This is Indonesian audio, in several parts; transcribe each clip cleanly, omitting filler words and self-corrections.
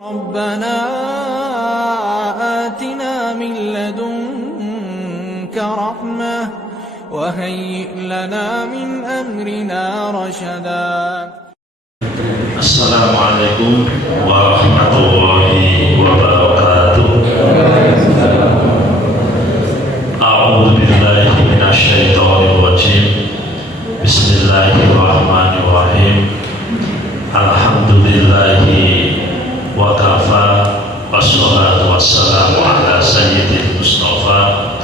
ربنا آتنا من لدنك رحمة وهيئ لنا من أمرنا رشدا. Assalamualaikum warahmatullahi wabarakatuh. A'udzu billahi minasy syaithanir rajim. Bismillahirrahmanirrahim. Alhamdulillahi wa kafa wassalatu wassalamu ala sayyidil mustafa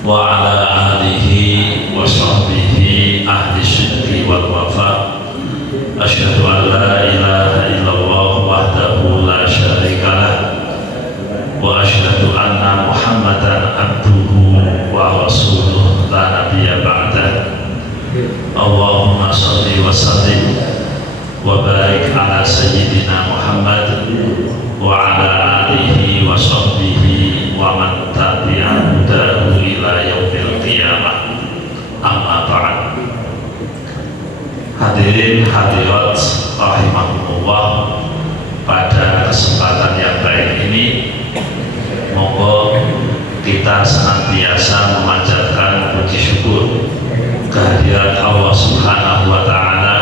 wa ala alihi wa sahbihi ahli sidqi wal wafa. Asyhadu an la ilaha illallah wahdahu la syarikalah wa asyhadu anna Muhammadan abduhu wa rasuluh la nabiyya ba'dah. Allahumma shalli wa sallim wa barik ala sayyidina Muhammad wa ala alihi wa sahbihi wa man tabi'ahu ila yaumil qiyamah. Amma ba'd. Hadirin hadirat rahimakumullah, pada kesempatan yang baik ini monggo kita senantiasa memanjatkan puji syukur kehadirat Allah Subhanahu wa Ta'ala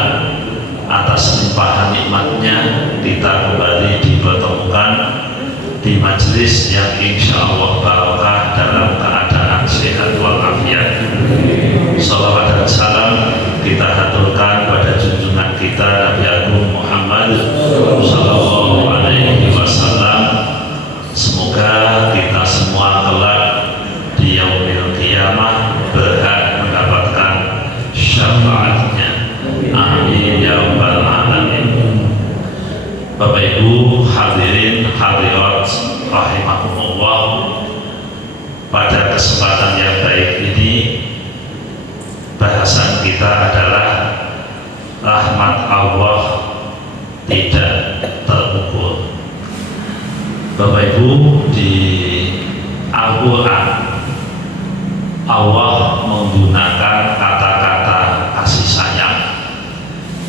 atas limpahan nikmatnya kita kembali dipertemukan di majelis yang insya Allah barakah dalam keadaan sehat walafiat. Salawat dan salam kita haturkan pada junjungan kita Nabi Agung Muhammad Sallallahu Alaihi Wasallam. Semoga kita semua kelak di yaumil qiyamah berhak mendapatkan syafaatnya. Amin ya rabbal alamin. Bapak Ibu hadirin hadirat rahimakumullah, pada kesempatan yang baik ini bahasan kita adalah rahmat Allah tidak terukur. Bapak Ibu, di Al-Quran Allah menggunakan kata-kata kasih sayang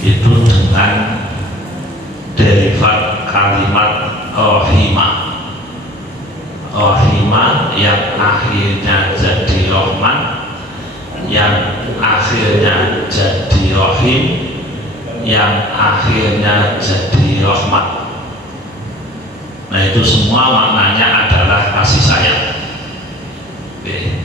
itu dengan derivat kalimat rohimah. Rohimah yang akhirnya jadi rahman, yang akhirnya jadi rahim, yang akhirnya jadi rahmat. Nah, itu semua maknanya adalah kasih sayang. Oke.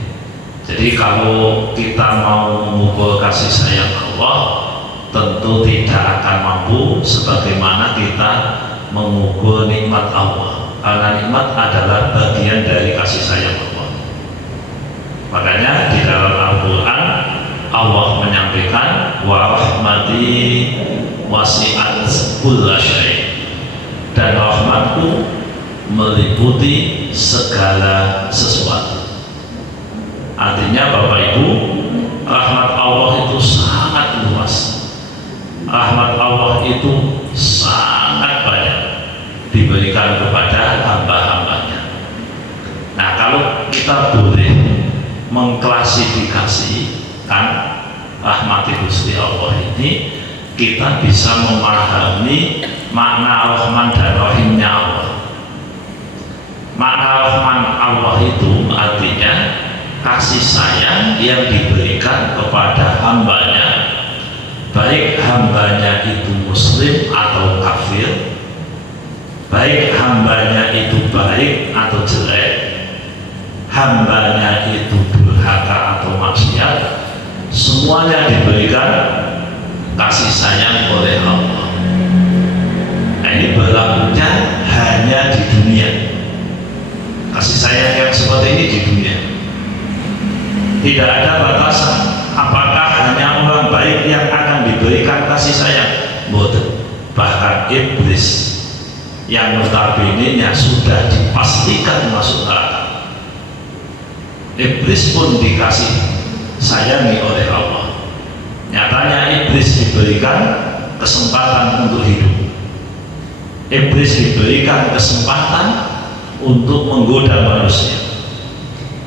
Jadi kalau kita mau mengukur kasih sayang Allah, tentu tidak akan mampu sebagaimana kita mengukur nikmat Allah, karena nikmat adalah bagian dari kasih sayang Allah. Makanya di dalam Al-Quran Allah menyampaikan wa rahmati wasi'at kulla syai', dan rahmatku meliputi segala sesuatu. Artinya Bapak Ibu, rahmat Allah itu sangat luas. Rahmat Allah itu sangat banyak diberikan kepada hamba-hambanya. Nah, kalau kita boleh mengklasifikasikan rahmat Gusti Allah ini, kita bisa memahami makna Rahman dan Rahimnya Allah. Makna Rahman Allah itu artinya kasih sayang yang diberikan kepada hambanya, baik hambanya itu muslim atau kafir, baik hambanya itu baik atau jelek, hambanya itu durhaka atau maksiat, semuanya diberikan kasih sayang oleh Allah. Nah, ini berlakunya hanya di dunia. Kasih sayang yang seperti ini di dunia tidak ada batasan. Apakah hanya orang baik yang akan diberikan kasih sayang? Boten. Bahkan iblis yang notabene-nya sudah dipastikan masuk neraka, iblis pun dikasih sayangi oleh Allah. Nyatanya iblis diberikan kesempatan untuk hidup. Iblis diberikan kesempatan untuk menggoda manusia.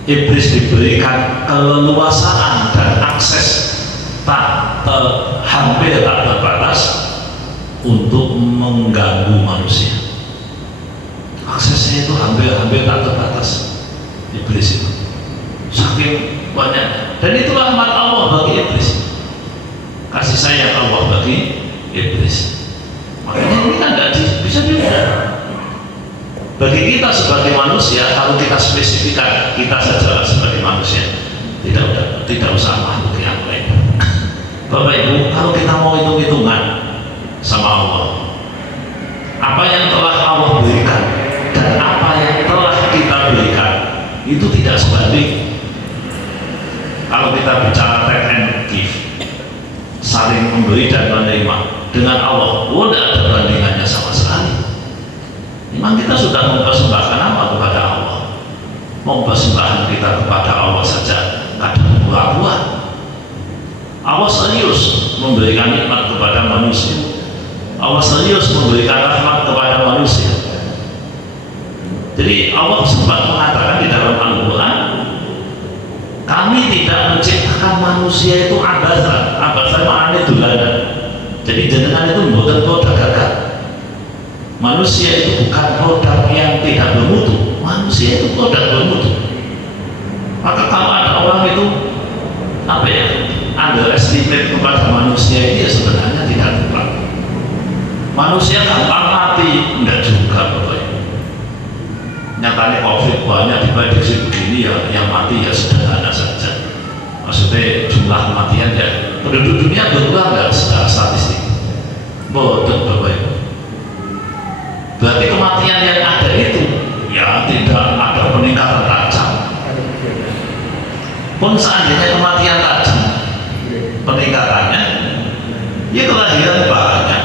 Iblis diberikan keleluasaan dan akses hampir tak terbatas untuk mengganggu manusia. saya itu hampir tak terbatas. Iblis itu saking banyak, dan itu rahmat Allah bagi iblis, kasih sayang Allah bagi iblis. Makanya ini kan tidak bisa dihindari. Bagi kita sebagai manusia, kalau kita spesifikkan kita saja sebagai manusia, tidak usah makhluk yang lain. Bapak Ibu, kalau kita mau hitung-hitungan sama Allah, apa yang telah Allah berikan dan apa yang telah kita berikan itu tidak sebanding. Kalau kita bicara take and give, saling memberi dan menerima, dengan Allah, tidak ada bandingannya sama sekali. Memang kita sudah mempersembahkan apa kepada Allah? Mempersembahkan kita kepada Allah saja kadang buah-buah. Allah serius memberikan nikmat kepada manusia. Allah serius memberikan rahmat kepada manusia. Jadi Allah sempat mengatakan di dalam Al-Quran, kami tidak menciptakan manusia itu abasa maknanya dulanan. Jadi jenengan itu bukan produk gagal. Manusia itu bukan produk yang tidak bermutu. Manusia itu produk bermutu. Maka kalau ada orang itu underestimate kepada manusia, ini ya sebenarnya tidak tepat. Manusia gampang mati, enggak juga Bapak Ibu. Nyatanya COVID banyak diprediksi begini ya, yang mati ya sederhana saja. Maksudnya jumlah kematian ya penduduk dunia berkurang nggak secara statistik. Bodoh Bapak Ibu. Berarti kematian yang ada itu ya tidak ada peningkatan tajam. Pun seandainya kematian tajam, peningkatannya ya kelahiran banyak.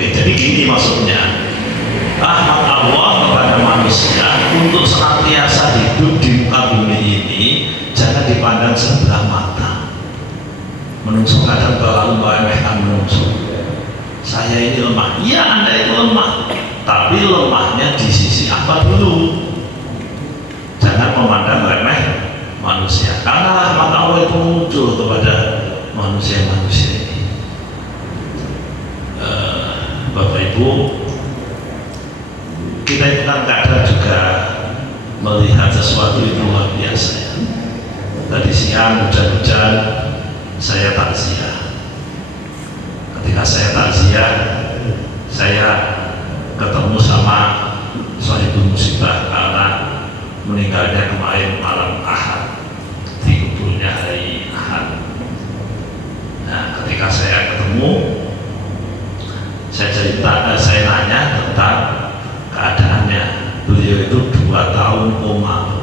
Jadi gini maksudnya, rahmat Allah kepada manusia untuk senantiasa hidup di muka bumi ini jangan dipandang sebelah mata. Menungso kadang terlalu meremehkan menungso. Saya ini lemah, iya Anda itu lemah, tapi lemahnya di sisi apa dulu? Jangan memandang remeh manusia, karena rahmat Allah itu muncul kepada manusia-manusia ini. Bapak Ibu, kita itu kan kadang juga melihat sesuatu itu luar biasa. Tadi siang hujan-hujan, saya takziah. Ketika saya takziah, saya ketemu sama sahibul musibah karena meninggalnya kemarin malam Ahad, dikuburnya hari Ahad. Nah, ketika saya ketemu, saya nanya tentang keadaannya. Beliau itu 2 tahun koma,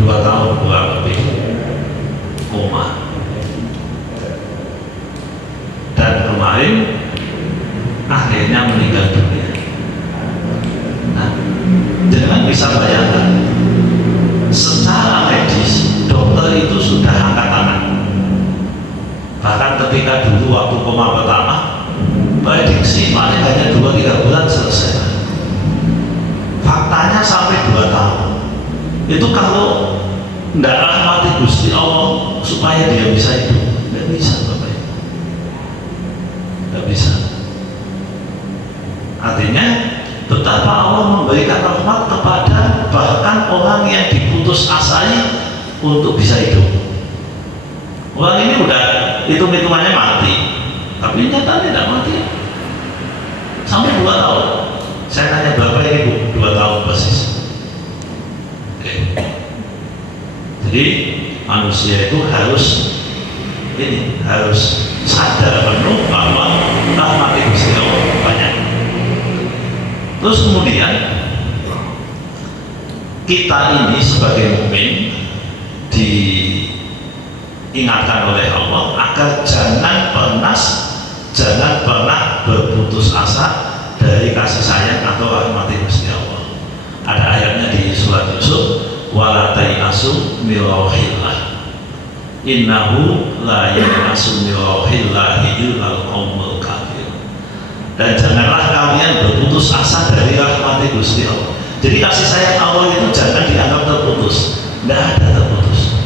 2 tahun kurang lebih koma. Dan kemarin akhirnya meninggal dunia. Nah, jangan bisa bayangkan, secara medis dokter itu sudah angkat tangan. Bahkan ketika dulu waktu koma pertama, prediksi paling hanya 2-3 bulan selesai. Faktanya sampai 2 tahun. Itu kalau tidak rahmati Gusti Allah supaya dia bisa hidup, tidak bisa. Bisa. Artinya betapa Allah memberikan rahmat kepada bahkan orang yang diputus asai untuk bisa hidup. Orang ini udah hitung-hitungannya mati, tapi nyata tidak mati sampai 2 tahun. Saya tanya berapa ini Bu? 2 tahun persis. Oke. Jadi manusia itu harus sadar penuh bahwa rahmat Gusti Allah banyak. Terus kemudian kita ini sebagai mukmin diingatkan oleh Allah agar jangan pernah berputus asa dari kasih sayang atau rahmat Gusti Allah. Ada ayatnya di surat Yusuf, wala ta'asu min rauhillah. Innahu la ya'asu min rauhillahi illal qaumul kafir. Dan janganlah kalian berputus asa dari rahmat Gusti Allah. Jadi kasih sayang Allah itu jangan dianggap terputus. Tidak ada terputus.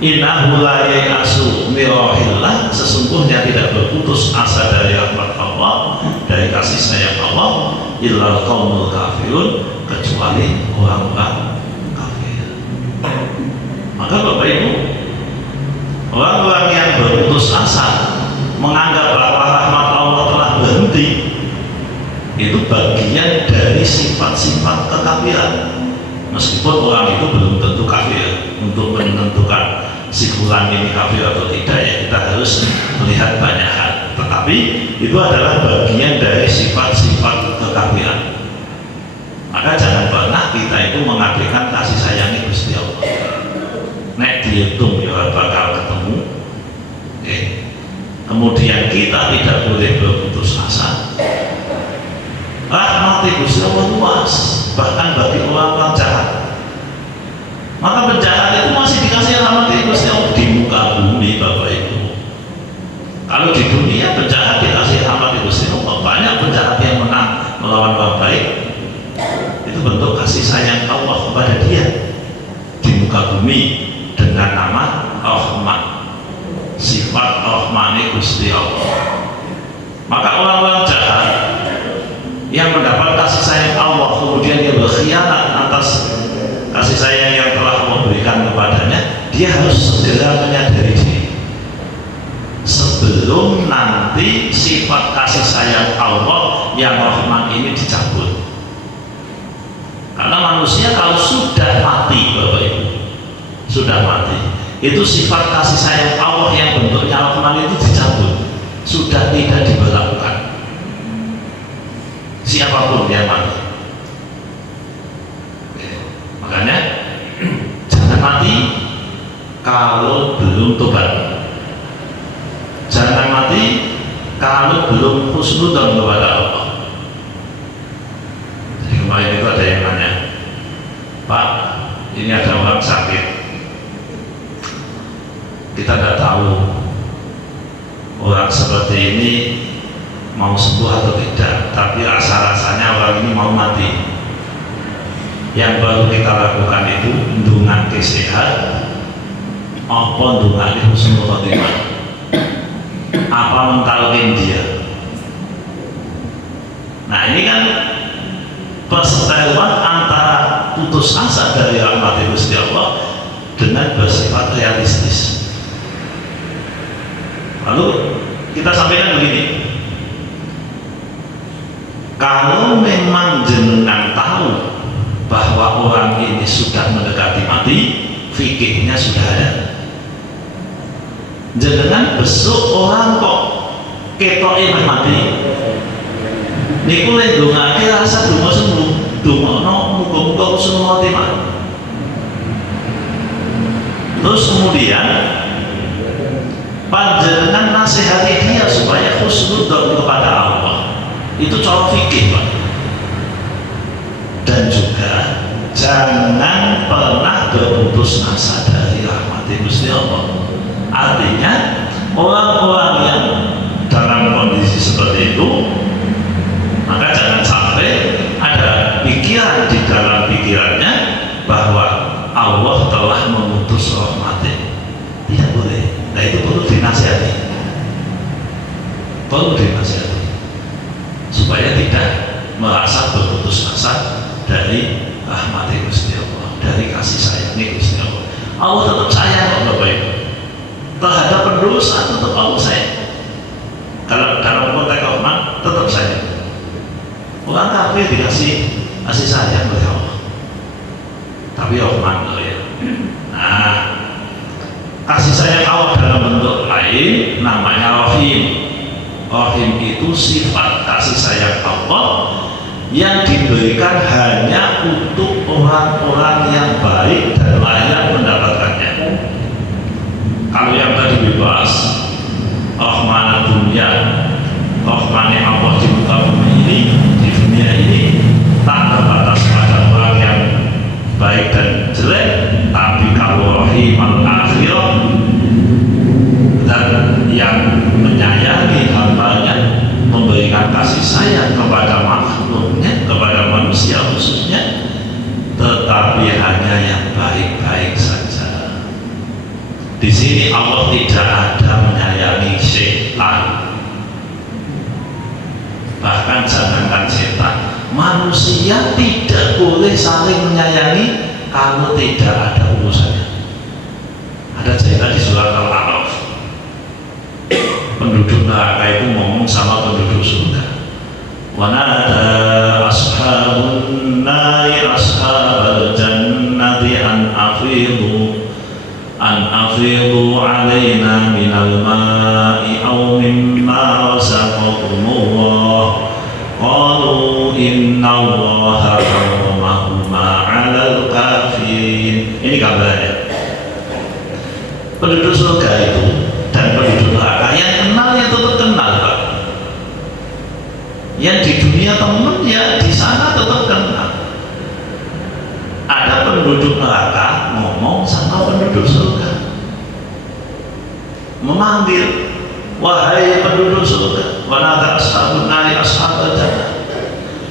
innahu la ya'asu min rahillah, sesungguhnya tidak berputus asa dari rahmat Allah, dari kasih sayang Allah, illal qaumul kafirun, kecuali orang-orang kafir. Maka Bapak Ibu, orang-orang yang berputus asa menganggap bahwa rahmat Allah telah berhenti, itu bagian dari sifat-sifat kekafiran. Meskipun orang itu belum tentu kafir. Untuk menentukan si fulan ini kafir atau tidak, ya kita harus melihat banyak hal. Tetapi itu adalah bagian dari sifat-sifat kekafiran. Maka jangan pernah kita itu mengabaikan kasih sayang Gusti Allah. Nek dihitung ya bakal ketemu. Kemudian kita tidak boleh berputus asa. Rahmat Gusti Allah luas, bahkan bagi orang-orang jahat. Maka penjahat itu masih dikasih rahmat Gusti Allah di muka bumi, Bapak Ibu. Kalau di dunia penjahat dikasih rahmat Gusti Allah, banyak penjahat yang menang melawan orang baik. Itu bentuk kasih sayang Allah kepada dia di muka bumi dengan nama Rahman, sifat Rahmani Gusti Allah. Maka orang-orang jahat yang mendapat kasih sayang Allah kemudian dia berkhianat atas kasih sayang yang telah Allah berikan kepadanya, dia harus segera menyadari diri sebelum nanti sifat kasih sayang Allah yang Rahman ini dicabut. Karena manusia kalau sudah mati, Bapak Ibu, sudah mati, itu sifat kasih sayang Allah yang bentuknya Rahman itu dicabut, sudah tidak diberlakukan. Siapapun dia mati. Makanya jangan mati kalau belum tobat. Jangan mati kalau belum husnudzon kepada Allah. Jadi kemarin itu ada yang nanya, Pak, ini ada orang sakit, kita tidak tahu orang seperti ini mau sembuh atau tidak, tapi rasa-rasanya orang ini mau mati. Yang baru kita lakukan itu ndungake sehat, apa ndungake husnul khotimah, apa mentalkin dia. Nah ini kan perseteruan antara putus asa dari rahmat Gusti Allah dengan bersifat realistis. Lalu kita sampaikan begini, kalau memang jenengan tahu bahwa orang ini sudah mendekati mati, fikihnya sudah ada. Jenengan besok orang kok ketoke mati, niku lek ndongake rasa donga sembuh, dongono muga-muga husnul khotimah. Terus kemudian panjenengan nasihati dia supaya husnudzon kepada Allah. Itu cara fikih, Pak. Dan juga jangan pernah berputus asa dari rahmat Gusti Allah. Artinya orang-orang yang dalam kondisi seperti itu, maka jangan sampai ada pikiran di dalam pikirannya bahwa Allah telah memutus rahmatnya. Tidak boleh. Nah itu perlu dinasihati, perlu dinasihati supaya tidak merasa berputus asa dari rahmat Gusti Allah, dari kasih sayang Gusti Allah. Allah tetap sayang kok Bapak Ibu. Terhadap pendosa tetap Allah sayang. Kalau dalam konteks Rahman tetap sayang. Orang kafir dikasih kasih sayang oleh Allah, tapi Rahman loh ya. Nah, kasih sayang Allah dalam bentuk lain namanya Rahim. Rahim itu sifat kasih sayang Allah yang diberikan hanya untuk orang-orang yang baik dan layak mendapatkannya. Kalau yang tadi bebas, Rahman dunia, Rahman yang Allah di muka bumi ini, di dunia ini tak terbatas pada orang yang baik dan jelek, tapi kalau Rahim al-akhirah dan yang menyayangi hambanya, memberikan kasih sayang kepada makhluknya, kepada manusia khususnya, tetapi hanya yang baik-baik saja. Di sini Allah tidak ada menyayangi setan. Bahkan jangankan setan, manusia tidak boleh saling menyayangi kalau tidak ada urusannya. Ada cerita di surat Al-A'raf, penduduk neraka itu ngomong sama penduduk surga, wanada ashabun nari ashabal jannati an afidu alaina minal ma'i aw mimma razaqakumullah qalu inna allaha harramahuma 'alal kafirin. Ini gambarnya. Penduduk surga itu dan penduduk neraka yang kenal itu tetap kenal, Pak. Yang di dunia temen ya di sana tetap kenal. Ada penduduk neraka ngomong sama penduduk surga, memanggil, wahai penduduk surga, wa nada ashabun nari ashabal jannah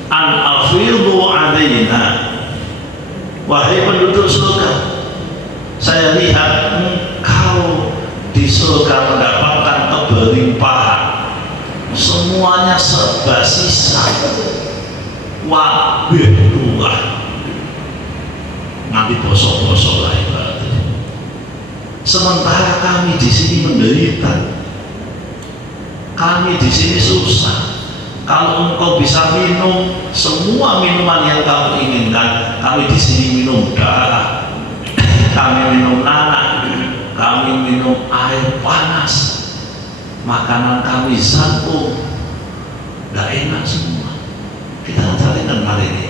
an afidu alaina, wahai penduduk surga, saya lihat engkau di surga mendapatkan keberlimpahan, semuanya serba sisa, wabihullah, nanti bosok-bosok lah ibaratnya. Sementara kami di sini menderita, kami di sini susah. Kalau engkau bisa minum semua minuman yang kamu inginkan, kami di sini minum darah, kami minum nanah, kami minum air panas, makanan kami zakum, tidak enak semua. Kita carikan hari ini.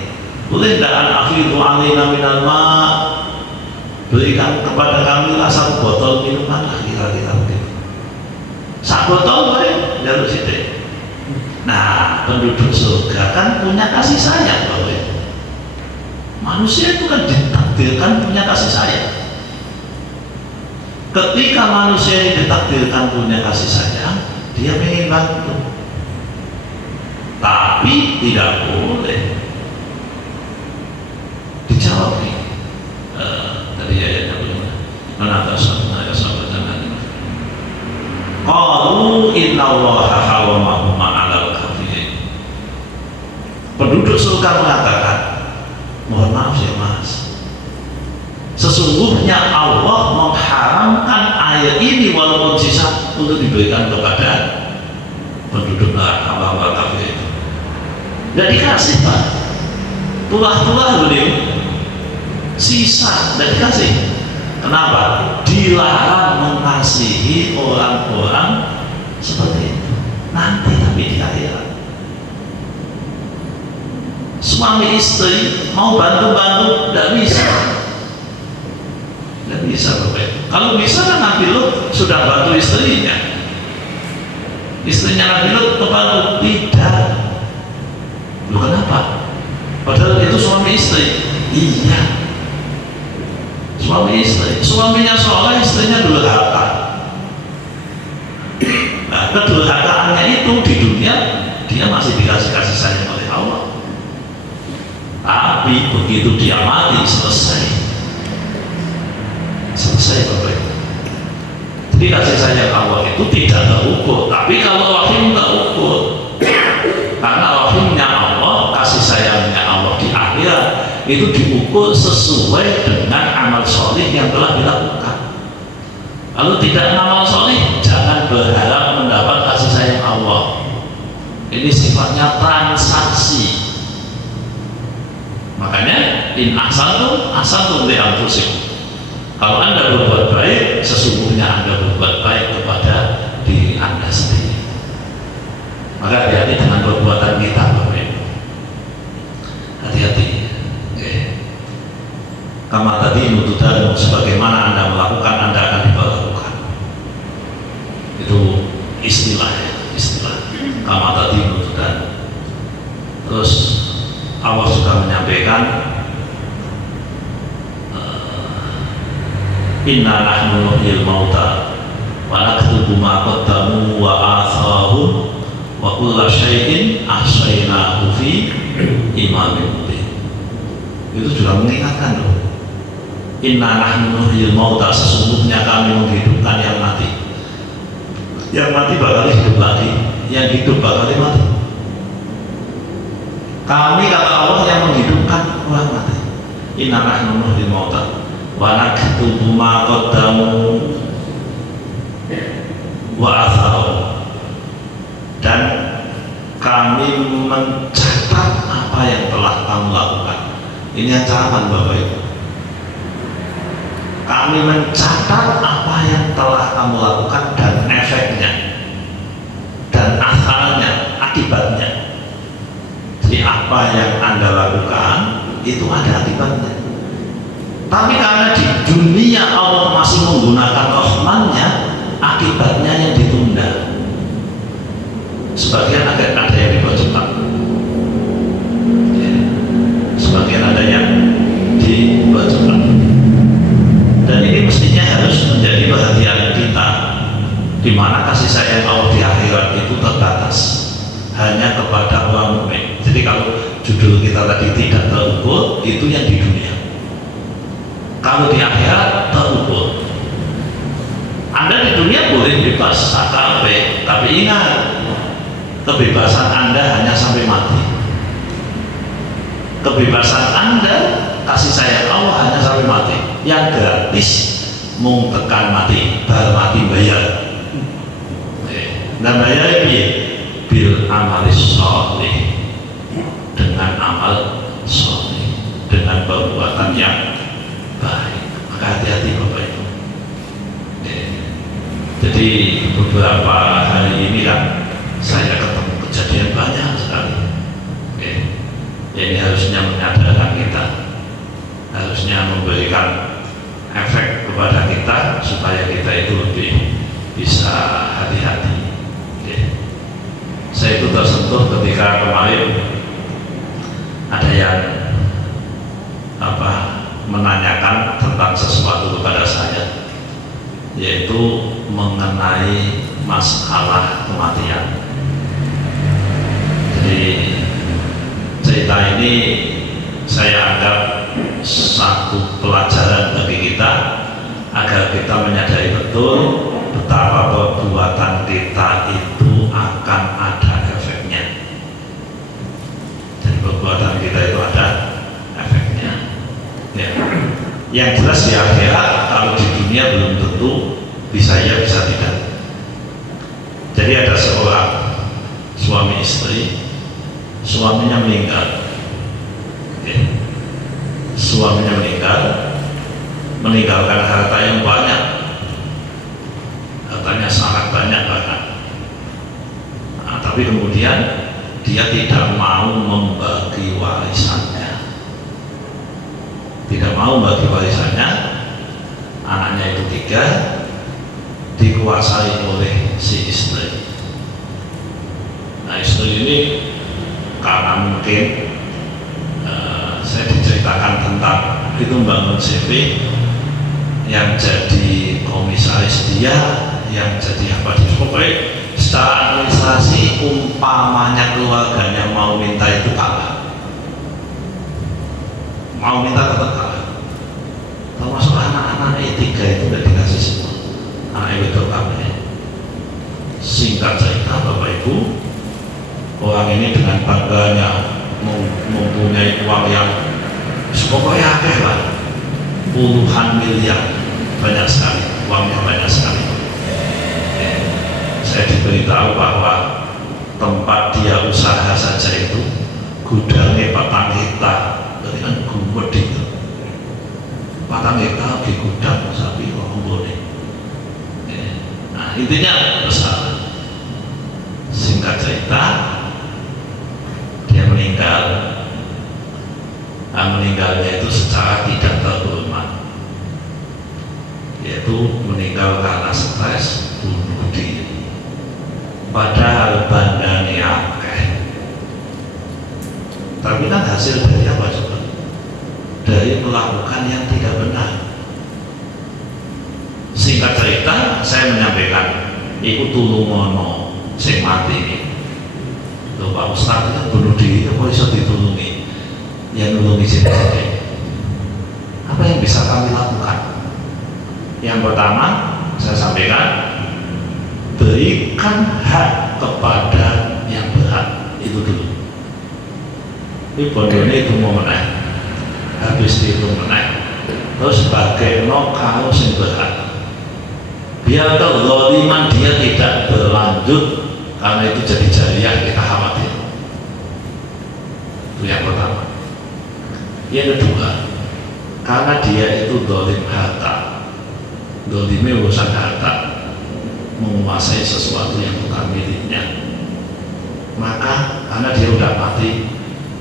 Boleh tidak an-afidu alaina minal ma', berikan kepada kami lah satu botol minuman lah kira-kira begitu. Satu botol boleh, jalur situ. Nah, penduduk surga kan punya kasih sayang, Bapak. Manusia itu kan ditakdirkan punya kasih sayang. Ketika manusia ini ditakdirkan punya kasih sayang, dia ingin bantu, tapi tidak boleh dijawab ini. Tadi ayatnya bagaimana? Mana tasawwurna ya sahabat jangan. Qalu inna allaha harramahuma 'alal kafirin. Penduduk surga mengatakan, mohon maaf ya Mas, sesungguhnya Allah mengharamkan ayat ini walaupun sisa untuk diberikan kepada penduduk neraka bahwa kafir itu. Tidak dikasih, Pak. Tulah-tulah beliau sisa dan dikasih. Kenapa? Dilarang mengasihi orang-orang seperti itu. Nanti tapi di akhirat. Suami istri mau bantu-bantu tidak bisa. Tidak bisa, Bapak. Kalau bisa kan Nabi Lut sudah bantu istrinya. Istrinya Nabi Lut kebantu, tidak. Loh kenapa? Padahal itu suami istri. Iya. Suami istri, suaminya soleh, istrinya durhaka. Nah, kedurhakaannya itu di dunia dia masih dikasih kasih sayang oleh Allah. Tapi begitu dia mati selesai Bapak. Jadi kasih sayang Allah itu tidak terukur. Tapi kalau rahim terukur, karena rahimnya Allah, kasih sayangnya Allah di akhirat itu diukur sesuai dengan amal soleh yang telah dilakukan. Kalau tidak amal soleh, jangan berharap mendapat kasih sayang Allah. Ini sifatnya transaksi. Makanya in ahsantum li anfusikum. Kalau Anda berbuat baik, sesungguhnya Anda berbuat baik kepada diri Anda sendiri. Maka hati-hati dengan perbuatan kita, Bapak Ibu. Hati-hati. Kama tadi nututan, sebagaimana Anda melakukan, Anda akan diperlakukan. Itu istilah. Kama tadi nututan. Terus Allah sudah menyampaikan, inna nahnu nuhyil mauta wa naktubu ma qaddamu wa atharahum wa kulla syai'in ahsaynahu fi imamin mubin. Itu juga mengingatkan loh. Inna nahnu nuhyil mauta, sesungguhnya kami menghidupkan yang mati. Yang mati bakal hidup lagi, yang hidup bakal mati. Kami, kata Allah, yang menghidupkan orang mati. Inna nahnu nuhyil mauta wa naktubu ma qaddamu wa atharu, dan kami mencatat apa yang telah kamu lakukan. Ini ancaman Bapak Ibu. Kami mencatat apa yang telah kamu lakukan dan efeknya dan asalnya, akibatnya. Jadi apa yang Anda lakukan itu ada akibatnya. Tapi karena di dunia Allah masih menggunakan rahman-Nya, akibatnya yang ditunda. Sebagian ada yang dibuat cepat, ya. Sebagian ada yang dibuat cepat. Dan ini mestinya harus menjadi perhatian kita, di mana kasih sayang Allah di akhirat itu terbatas hanya kepada orang mukmin. Jadi kalau judul kita tadi tidak terukur, itu yang di dunia. Kalau di akhirat terukur. Anda di dunia boleh bebas AKP, tapi ingat, kebebasan Anda hanya sampai mati. Kebebasan Anda, kasih sayang Allah hanya sampai mati. Yang gratis mung tekan mati, bar mati bayar. Dan bayar ini bil amalis sholih, dengan amal sholih, dengan perbuatan yang baik. Maka hati-hati Bapak Ibu. Jadi beberapa hari ini kan saya ketemu kejadian banyak sekali. Ini harusnya menyadarkan kita, harusnya memberikan efek kepada kita supaya kita itu lebih bisa hati-hati. Saya itu tersentuh ketika kemarin ada yang menanyakan tentang sesuatu kepada saya, yaitu mengenai masalah kematian. Jadi cerita ini saya anggap satu pelajaran bagi kita, agar kita menyadari betul betapa perbuatan kita itu akan ada efeknya. Jadi perbuatan kita itu ada efeknya, ya. Yang jelas di akhirat, kalau di dunia belum tentu bisa ya bisa tidak. Jadi ada seorang suami istri, suaminya meninggal, ya. Suaminya meninggalkan harta yang banyak, hartanya sangat banyak bahkan. Nah, tapi kemudian dia tidak mau membagi warisannya, tidak mau membagi warisannya. Anaknya itu 3, dikuasai oleh si istri. Nah, istri ini karena mungkin saya diceritakan tentang itu membangun CV, yang jadi komisaris dia, yang jadi apa dia, pokoknya secara administrasi umpamanya keluarganya mau minta itu kalah, mau minta tetap kalah. Termasuk anak-anak E3 itu udah dikasih semua, anak itu kami. Singkat cerita Bapak Ibu, orang ini dengan bangganya mempunyai uang yang pokoknya akeh lah, puluhan miliar, banyak sekali, uangnya banyak sekali. Saya diberitahu bahwa tempat dia usaha saja itu gudangnya 4 hektar, berarti kan gumut itu. 4 hektar di gudang sapi rombol nih. Nah, intinya besar. Singkat cerita, dia meninggal. Nah, meninggalnya itu secara tidak terhormat, yaitu meninggal karena stres, bunuh diri. Padahal bandane akeh. Tapi kan hasil dari apa coba? Dari melakukan yang tidak benar. Singkat cerita, saya menyampaikan, ikut tulungono sing mati ini. Loh Pak Ustadz itu bunuh diri, kok bisa ditulungi? Yang nulungi sini. Apa yang bisa kami lakukan? Yang pertama, saya sampaikan, berikan hak kepada yang berhak, itu dulu. Ini bodohnya itu mau menaik, habis itu menaik, terus bagaimana kalau yang berhak, biar kezaliman dia tidak berlanjut, karena itu jadi jariah, kita khawatir. Itu yang pertama. Yang kedua, karena dia itu zalim harta, zalimnya urusan harta, menguasai sesuatu yang bukan miliknya, maka karena dia udah mati,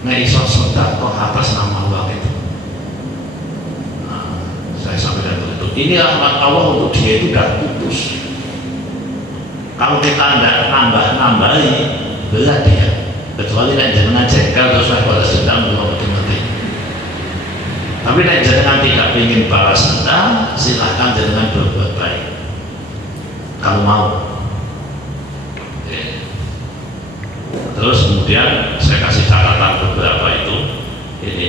ngeiso sedekah atas nama uang itu. Nah, saya sampaikan begitu. Ini rahmat Allah untuk dia itu udah putus. Kalau kita tidak nambah-nambahi, berat dia. Kecuali nek jenengan jengkel terus balas dendam belum mati. Tapi nek jenengan tidak ingin balas dendam, silahkan jenengan berbuat baik. Kalau mau. Oke. Terus kemudian saya kasih catatan beberapa itu. Ini.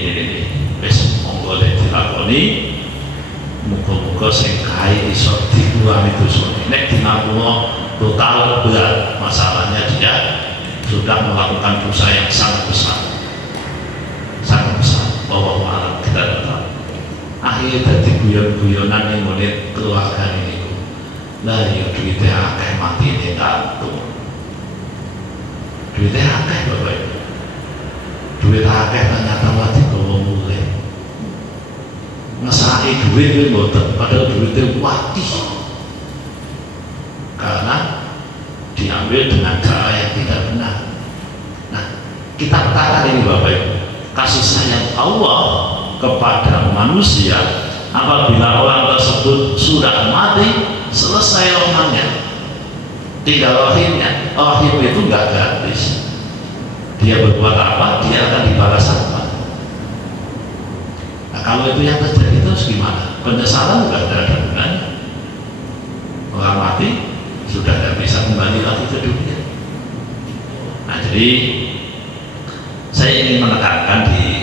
Wis monggo dilakoni. Muga-muga sing kae iso dibuang itu semua. Nek dinampung total berat masalahnya, dia sudah melakukan dosa yang sangat besar, bahwa alam kita tahu. Akhirnya jadi guyon-guyonan yang mulai keluarga ini. Nah, ya duitnya akeh mati ini gantung. Duitnya akeh bapak ibu. Duit akeh ternyata wajib bawa mulai. Ngesai duit itu boten, padahal duitnya wajib. Karena diambil dengan cara yang tidak benar. Nah, kita katakan ini bapak ibu, kasih sayang Allah kepada manusia apabila orang tersebut sudah mati, selesai rahimnya, tinggal rahimnya. Rahim itu nggak gratis. Dia berbuat apa, dia akan dibalas apa. Nah, kalau itu yang terjadi terus gimana? Penyesalan nggak ada gunanya. Orang mati sudah tidak bisa kembali lagi ke dunia. Nah, jadi saya ingin menekankan di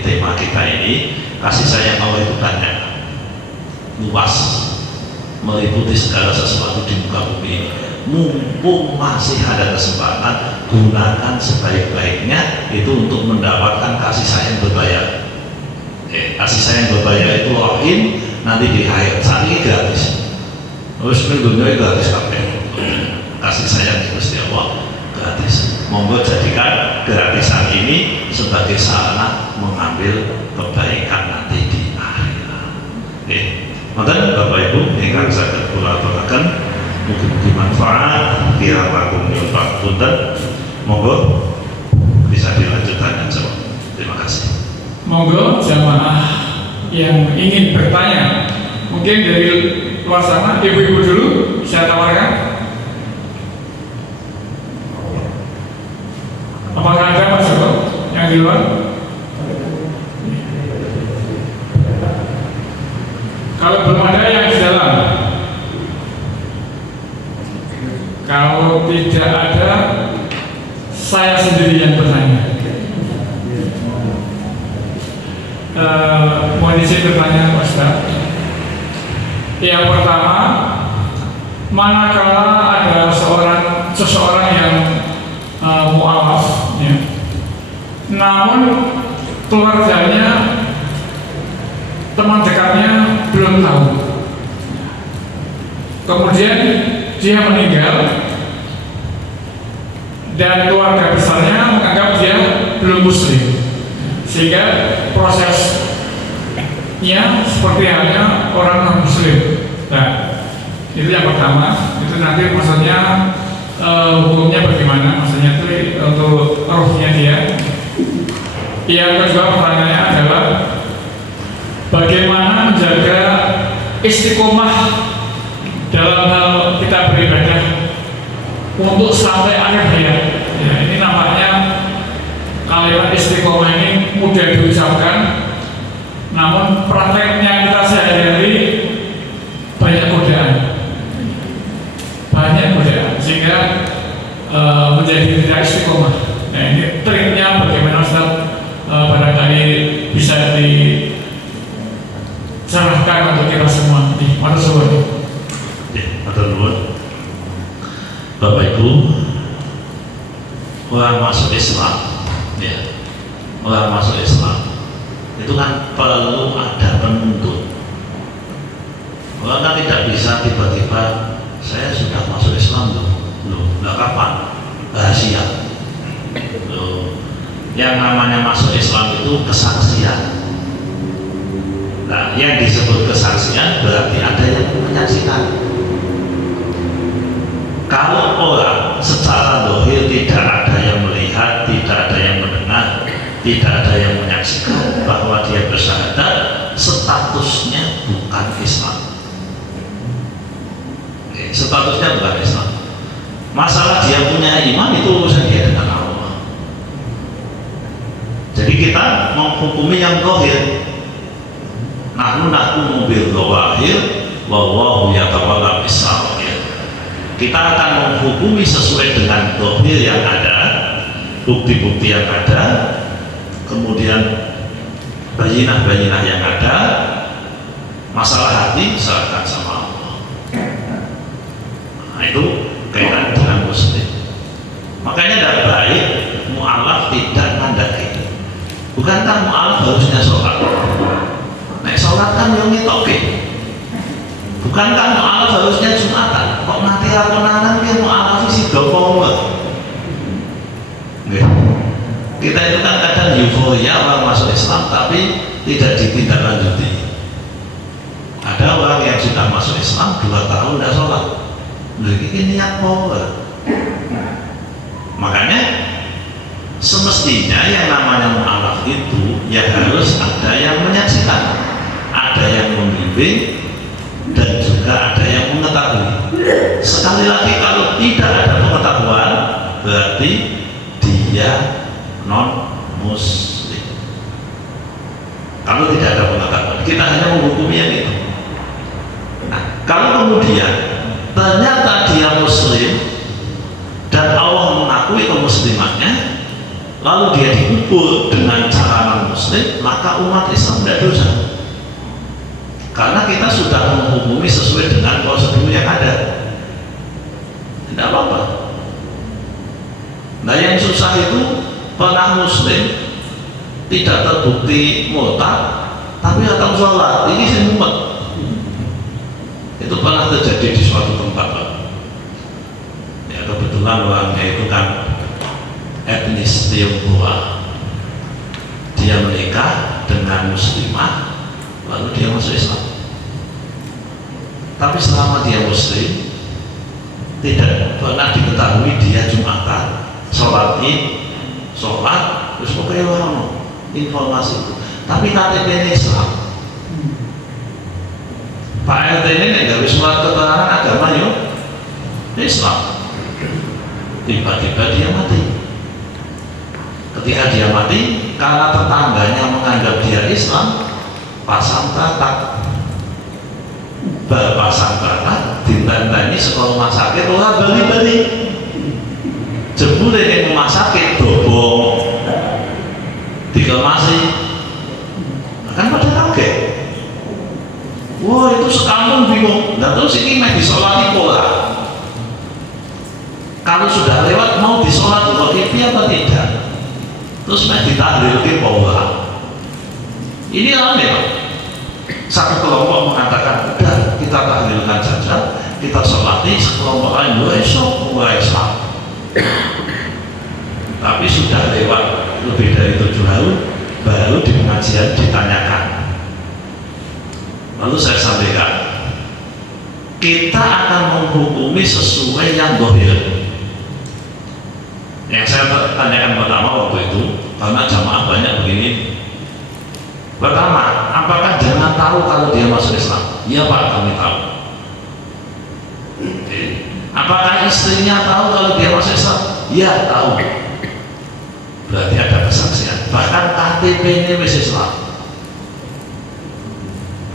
tema kita ini, kasih sayang Allah itu banyak, luas, meliputi segala sesuatu di muka bumi ini. Mumpung masih ada kesempatan, gunakan sebaik-baiknya itu untuk mendapatkan kasih sayang berbayar. Kasih sayang berbayar itu rahim, nanti di akhir saat ini gratis. Terus dunia gratis kabeh. Kasih sayang Gusti Allah gratis. Monggo jadikan gratisan ini sebagai sarana mengambil kebaikan nanti di akhirat. Oke, monggo Bapak Ibu ingkang saged kula aturaken, mugi-mugi manfaat kiramakum nyuwun punten. Monggo bisa dilanjutkan jawab. Terima kasih. Monggo jamaah yang ingin bertanya, mungkin dari luar sana, ibu-ibu dulu saya tawarkan. Apakah ada Mas Joko yang di luar? Kalau belum ada yang di dalam. Kalau tidak ada, saya sendiri yang bertanya. Mohon izin bertanya, Mas Ustaz. Yang pertama, manakala ada seseorang yang mu'alaf, ya, namun keluarganya, teman dekatnya belum tahu. Kemudian dia meninggal dan keluarga besarnya menganggap dia belum muslim, sehingga prosesnya seperti halnya orang non muslim. Nah, itu yang pertama. Itu nanti maksudnya hukumnya bagaimana, maksudnya itu untuk rohnya dia. Yang kedua pertanyaannya adalah bagaimana menjaga istiqomah dalam hal kita beribadah untuk sampai akhir hayat. Ya, ini nampaknya kalimat istiqomah ini mudah diucapkan, namun prakteknya kita sehari-hari banyak godaan, sehingga menjadi tidak istiqomah. Nah, ini triknya bagaimana Ustaz, barangkali bisa Ibu, orang masuk Islam, ya, orang masuk Islam itu kan perlu ada penuntut. Orang kan tidak bisa tiba-tiba saya sudah masuk Islam loh, nggak kapan, rahasia. Loh, yang namanya masuk Islam itu kesaksian. Nah, yang disebut kesaksian berarti ada yang menyaksikan. Kalau orang secara zahir tidak ada yang melihat, tidak ada yang mendengar, tidak ada yang menyaksikan bahwa dia bersyahadat, statusnya bukan Islam. Oke, statusnya bukan Islam. Masalah dia punya iman itu urusan dia dengan Allah. Jadi kita menghukumi yang zahir. Nahnu bil zawahir wallahu yatawalla bis-sarair. Kita akan menghukumi sesuai dengan zahir yang ada, bukti-bukti yang ada, kemudian bayinah-bayinah yang ada. Masalah hati serahkan sama Allah. Nah, itu kaitan dengan muslim. Makanya tidak baik mu'alaf tidak mandaki. Bukankah mu'alaf harusnya sholat? Nek sholat kan yang ngitoke. Bukankah mu'alaf harusnya Jumatan? Kok nanti aku nanam dia mu'alaf isi dopo. Kita itu kan kadang euforia orang masuk Islam tapi tidak ditindaklanjuti. Ada orang yang sudah masuk Islam 2 tahun tidak sholat. Ini niat pola. Makanya semestinya yang namanya mu'alaf itu ya harus ada yang menyaksikan, ada yang membimbing, dan juga ada yang mengetahui. Sekali lagi, kalau tidak ada pengetahuan berarti dia non muslim. Kalau tidak ada pengetahuan, kita hanya menghukumi yang itu. Nah, kalau kemudian ternyata dia muslim dan Allah mengakui kemuslimannya, lalu dia dikubur dengan cara non-muslim, maka umat Islam tidak dosa. Karena kita sudah menghukumi sesuai dengan prosedur yang ada. Tidak apa-apa. Nah, yang susah itu pernah muslim, tidak terbukti murtad, tapi datang sholat, ini sih mumet. Itu pernah terjadi di suatu tempat. Ya, kebetulan orangnya itu kan etnis Tionghoa. Dia menikah dengan muslimah, lalu dia masuk Islam. Tapi selama dia muslim, tidak pernah diketahui dia Jumatan, sholat id, sholat, terus pokoknya informasi itu. Tapi KTP-nya Islam. Pak RT ini nggak bisa surat keterangan agama yuk Islam. Tiba-tiba dia mati. Ketika dia mati, karena tetangganya menganggap dia Islam, pasang tatak. Berpasang tatak, ditentani sekolah rumah sakit, orang bali-bali. Jebule yang rumah sakit, dobong, dikemasi, akan pada kaget. Wah, itu sekampung bingung. Nah, terus ini mau disolati pola. Kalau sudah lewat mau disolat ghaibi apa tidak? Terus mau ditahlilkan pola. Ini rame, Pak. Satu kelompok mengatakan, udah kita tahlilkan saja, kita sholati. Sekelompok lain, esok mulai Islam. Tapi sudah lewat lebih dari 7 tahun, baru di pengajian ditanyakan. Lalu saya sampaikan, kita akan menghukumi sesuai yang zahir. Yang saya tanyakan pertama waktu itu, karena jamaah banyak begini. Pertama, apakah jangan tahu kalau dia masuk Islam? Iya Pak, kami tahu. Apakah istrinya tahu kalau dia masuk Islam? Iya, tahu. Berarti ada kesaksian. Bahkan KTP-nya masih Islam.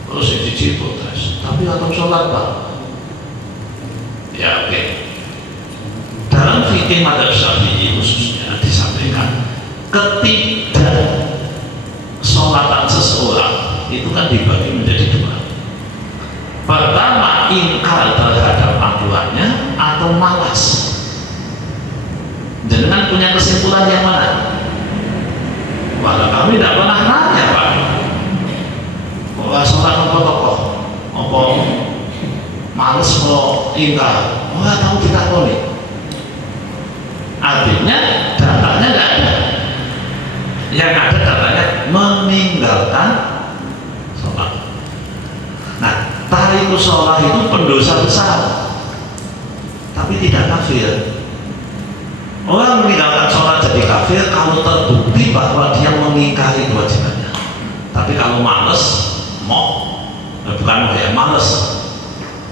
Terus ini protes, tapi atau sholat Pak? Ya oke. Dalam fikih madzhab Syafi'i khususnya disampaikan, ketidaksholatan seseorang itu kan dibagi menjadi 2. Pertama, ingkar terhadap aturannya atau malas. Jenengan punya kesimpulan yang mana? Wah, kami tidak pernah nanya Pak. Wah, sholat apa tokoh? Apa males mau ingkar? Wah, tahu kita tahu nih. Artinya datanya tidak ada. Yang ada datanya meninggalkan sholat. Nah, tariku sholat itu pendosa besar, tapi tidak kafir. Orang meninggalkan sholat jadi kafir kalau terbukti bahwa dia mengingkari kewajibannya. Tapi kalau males, bukan mau ya, males,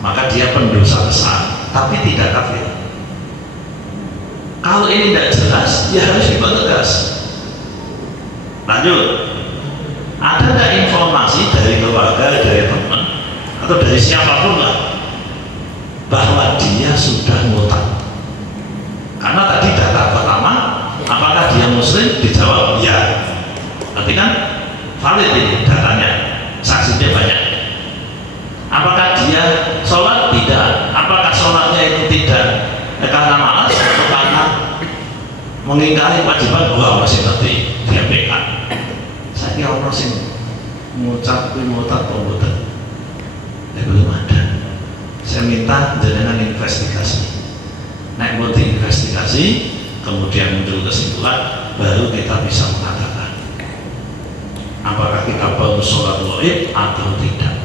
maka dia pendosa besar, tapi tidak kafir. Kalau ini tidak jelas, ya harus dipertegas. Lanjut, ada nggak informasi dari keluarga, dari teman, atau dari siapapun lah, bahwa dia sudah murtad? Karena tadi data pertama, apakah dia muslim? Dijawab ya. Berarti kan valid ini datanya, saksinya banyak. Apakah dia sholat? Tidak. Apakah sholatnya itu tidak karena malas atau karena mengingkari kewajiban? Wah, masih ngerti dia PK. Saya kira orang sih mengucap murtad pembuatan, belum ada. Saya minta jenengan investigasi. Naik mau diinvestigasi, kemudian muncul kesimpulan, baru kita bisa mengatakan apakah kita perlu sholat gaib atau tidak.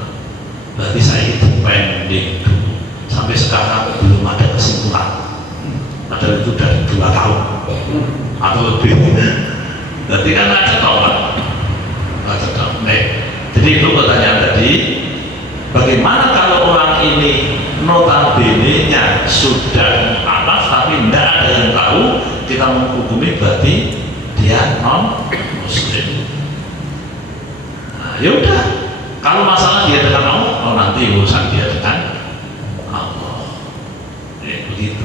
Berarti saya itu pending dulu. Sampai sekarang belum ada kesimpulan. Padahal itu sudah 2 tahun atau lebih. Berarti kan ada taubat. Jadi itu pertanyaan tadi. Bagaimana kalau orang ini notabene-nya sudah mu'alaf tapi tidak ada yang tahu, kita menghukumi berarti dia non muslim. Nah, yaudah, kalau masalah dia dengan Allah, oh nanti urusan dia dengan Allah. Begitu.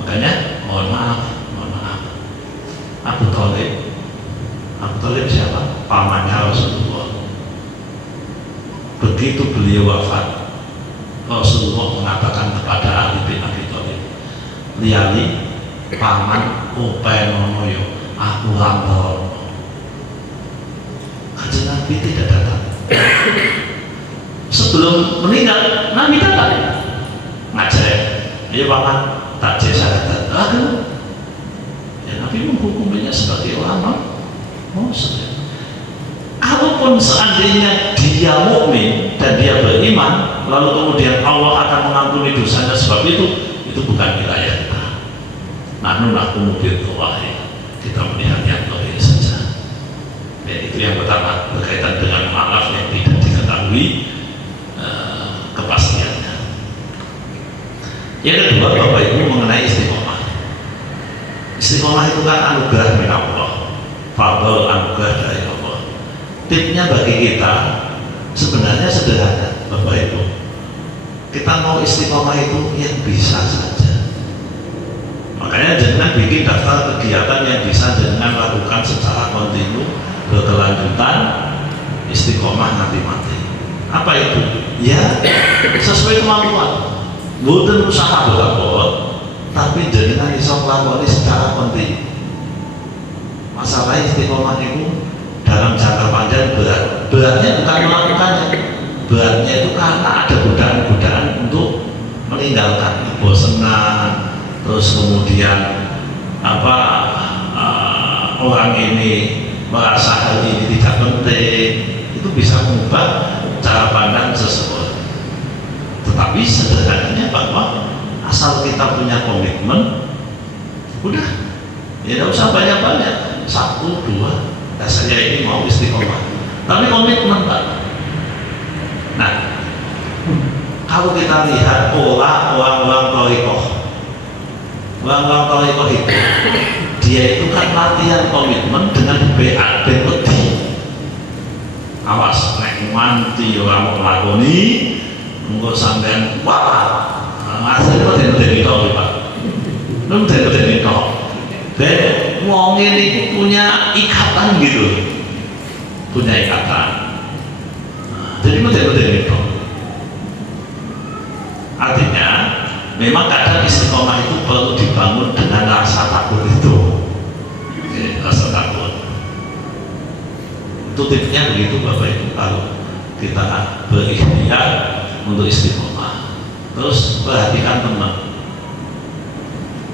Makanya mohon maaf. Abu Thalib siapa? Pamannya Rasulullah. Begitu beliau wafat, Rasulullah mengatakan kepada Ali bin Abi Thalib, liali paman upenono yo aku lamtor. Kanjeng Nabi tidak datang. Sebelum meninggal, Nabi datang ngajar, ya paman tak saya datang. Ya Nabi menghukuminya sebagai orang muslim. Kalaupun seandainya dia mukmin dan dia beriman, lalu kemudian Allah akan mengampuni dosanya sebab itu bukan wilayah kita. Nahnu nakumu billahi, kita melihat yang lahir saja. Dan itu yang pertama, berkaitan dengan maaf yang tidak diketahui kepastiannya. Yang kedua, Bapak Ibu, mengenai istiqomah. Istiqomah itu kan anugerah dari Allah, fadl anugerah dari Allah. Tipnya bagi kita sebenarnya sederhana, Bapak Ibu. Kita mau istiqomah itu yang bisa saja. Makanya jangan bikin daftar kegiatan yang bisa jangan lakukan secara kontinu, berkelanjutan, istiqomah nanti mati. Apa itu? Ya sesuai kemampuan. Bukan usaha berapa, tapi jangan bisa melakukan secara kontinu. Masalah istiqomah itu dalam jangka panjang beratnya bukan melakukannya, beratnya itu karena ada godaan-godaan untuk meninggalkan kebosanan, terus kemudian orang ini merasa hal ini tidak penting, itu bisa mengubah cara pandang seseorang. Tetapi sederhananya bahwa asal kita punya komitmen, udah, ya tidak usah banyak-banyak, 1, 2. Saya ini mau istiqomah, tapi komitmen Pak. Nah, kalau kita lihat pola orang-orang torikoh itu, dia itu kan latihan komitmen dengan BA dan wedi. Awas, nek manti orang melakoni, engkau sampean wah, hasilnya den-den itu Pak, den-den itu. Dan wong ini punya ikatan gitu, punya ikatan. Jadi model-model itu. Artinya, memang kadang istiqomah itu perlu dibangun dengan rasa takut itu Itu tipsnya begitu Bapak Ibu, kalau kita berikhtiar untuk istiqomah. Terus perhatikan teman.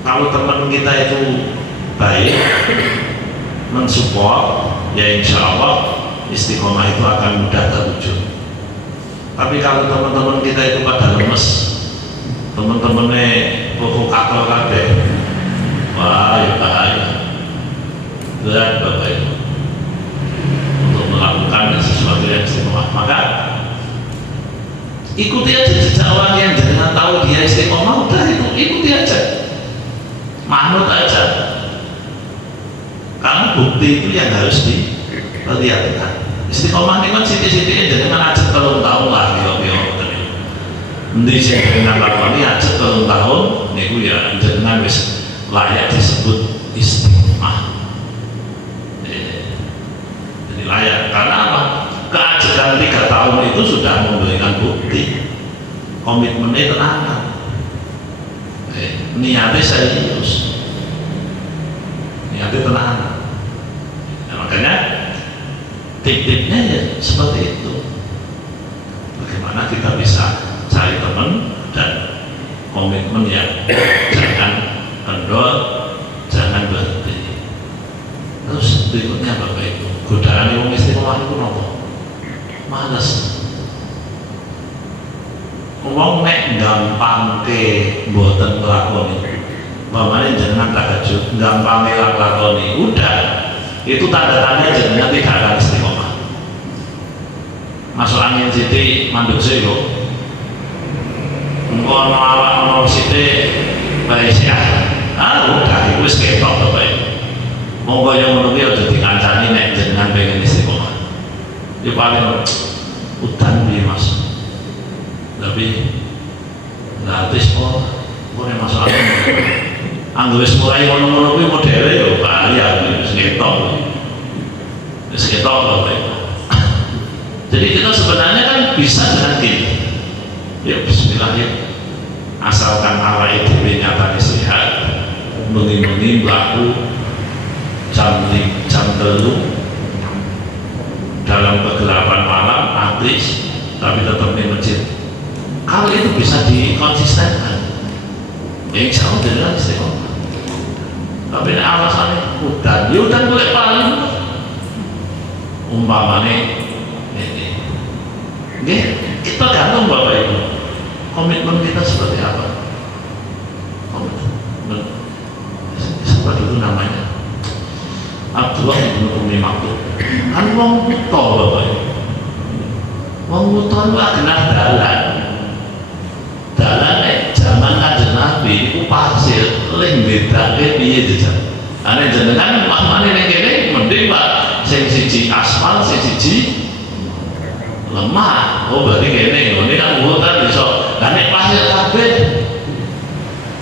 Kalau teman kita itu baik, mensupport, ya insya Allah istiqomah itu akan mudah terwujud. Tapi kalau teman-teman kita itu pada lemes, teman-temannya provokator kabeh, wah ya bahaya. Berat Bapak Ibu untuk melakukan sesuatu yang istiqomah. Maka ikuti aja jejak orang yang jangan tahu dia istiqomah, udah itu ikuti aja, manut aja. Karena bukti itu yang harus diperlihatkan. Istiqomah ini kan siti-sitinya jadi kan aja telung tahun lah, nanti saya dengan lakoni aja telung tahun, niku ya jangan wis layak disebut istiqomah. Jadi layak karena apa? Keajekan 3 tahun itu sudah memberikan bukti komitmennya tenang, niatnya serius, niatnya tenang. Nah, makanya tip-tipnya ya seperti itu. Bagaimana kita bisa cari teman dan komitmen yang jangan kendor, jangan berhenti. Terus berikutnya Bapak Ibu, godaan yang istiqomah itu nopo? Males. Wong nek gampang ke mboten nglakoni. Mamane jenengan tahajud gampang nglakoni, udah. Itu tanda-tanda jenengan tidak akan istiqomah. Masuk angin sithik manduk sego. Engko ana awak ana sithik bae siah. Udah wis ketok Bapak Ibu. Monggo yang ngono kuwi aja dikancani nek jenengan pengen istiqomah. Ya paling udan piye Mas. Tapi gratis kok nek masuk angin. Anggo wis mulai ngono-ngono kuwi modele yo bahaya wis ketok. Wis ketok Bapak Ibu. Jadi kita sebenarnya kan bisa dengan gini. Ya bismillah ya. Asalkan awake dhewe nyatane sehat, muni-muni mlaku jam 3 dalam kegelapan malam artis tapi tetap di masjid. Kalau itu bisa dikonsistenkan, yang jauh dari istiqomah. Tapi alasannya udan, ya udan boleh paling umpamanya ini. Kita gantung Bapak Ibu, komitmen kita seperti apa? Komitmen seperti itu namanya. Abdullah bin Umi Maktub kan wong buta Bapak Ibu. Wong buta itu agenah dalan zaman Kanjeng Nabi itu pasir ling bedake piye jejak. Ane jenengan makmane ning kene mending Pak sing siji aspal sing siji lemah. Oh berarti kene ngene kan hutan iso. Lah nek pasir kabeh.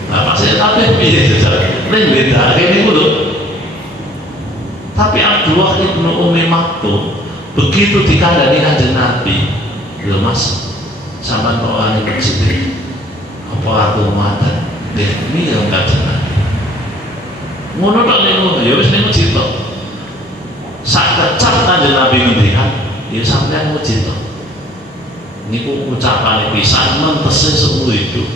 Lah pasir kabeh piye jejak. Ling bedake niku lho. Tapi Abdullah bin Umi Maktub begitu dikandani Kanjeng Nabi, lho Mas, sampean kok ane masjid. Apa aku mata? Ini yang Kanjeng Nabi. Ngono tok niku, ya wis ning masjid tok. Sak kecap Kanjeng Nabi ngendikan, ya sampean masjid tok. Niku ucapane pisan mentese seumur hidup.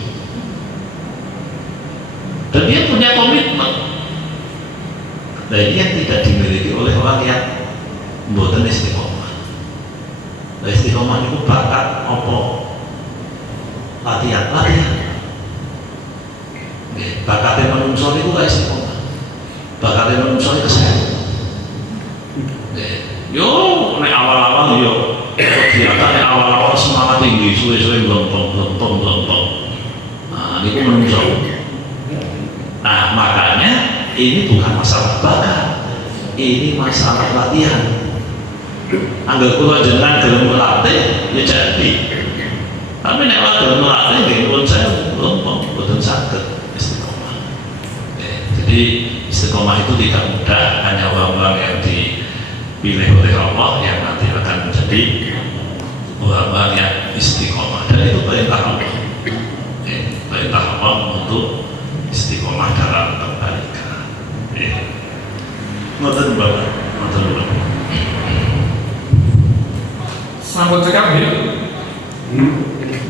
Dan dia punya komitmen. Nah ini yang tidak dimiliki oleh orang yang mboten istiqomah. Nah istiqomah itu bakat apa? Latihan. Bakatnya menungso itu gak istiqomah. Bakatnya menungso itu kesehatan. Yo, nek awal-awal yo kegiatan nek awal-awal semangat tinggi, suwe-suwe belum. Nah, ini menungso. Nah makanya ini bukan masalah bakat, ini masalah latihan. Angger kula jenengan gelem melatih ya jadi. Tapi nek ora gelem melatih nggih pun saya boten saged istiqomah. Jadi istiqomah itu tidak mudah, hanya orang-orang yang dipilih oleh Allah yang nanti akan menjadi orang-orang yang istiqomah. Dan itu perintah Allah. Perintah Allah untuk istiqomah dalam kebaikan. Ngoten Bapak, ngoten Bapak. Sampun cekap ya.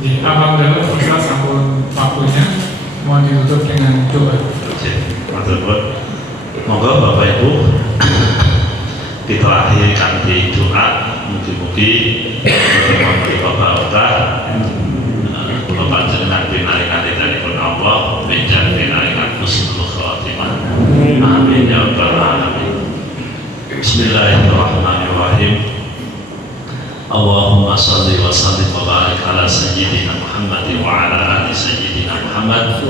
Di alhamdulillah bisa sampun waktunya. Mohon ditutup dengan doa. Monggo Bapak Ibu kita akhirkan di doa. Mugi-mugi memberi barokah. Bapak jenengan pinaringan dari Allah, benjar pinaringan husnul khatimah. Amin ya rabbal alamin. Bismillahirrahmanirrahim. Allahumma salli wa sallim wa barik ala sayyidina Muhammad wa ala ali sayyidina Muhammad.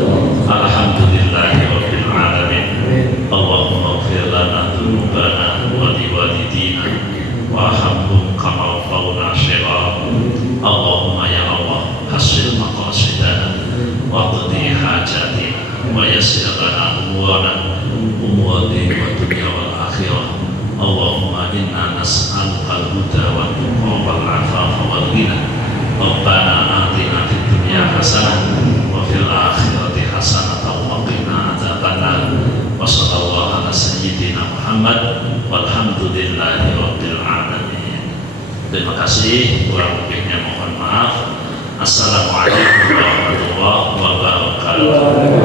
Alhamdulillahi rabbil alamin. Allahumma ighfir lana dhunubana wa liwalidina warhamhum kama rabbawna shighara. Allahumma ya Allah hasil maqasidana wa qdi hajatina wa yassir lana umurana umur din wa dunya wal akhirah. Allahumma inna nas'aluka al-huda wa tuqa wal afafa wal ghina. Rabbana atina fid dunya hasanah wa fil akhirati hasanah wa qina adzabannar. Wa sallallahu ala sayyidina Muhammad walhamdulillahi rabbil alamin. Terima kasih, kurang lebihnya mohon maaf. Assalamualaikum warahmatullahi wabarakatuh.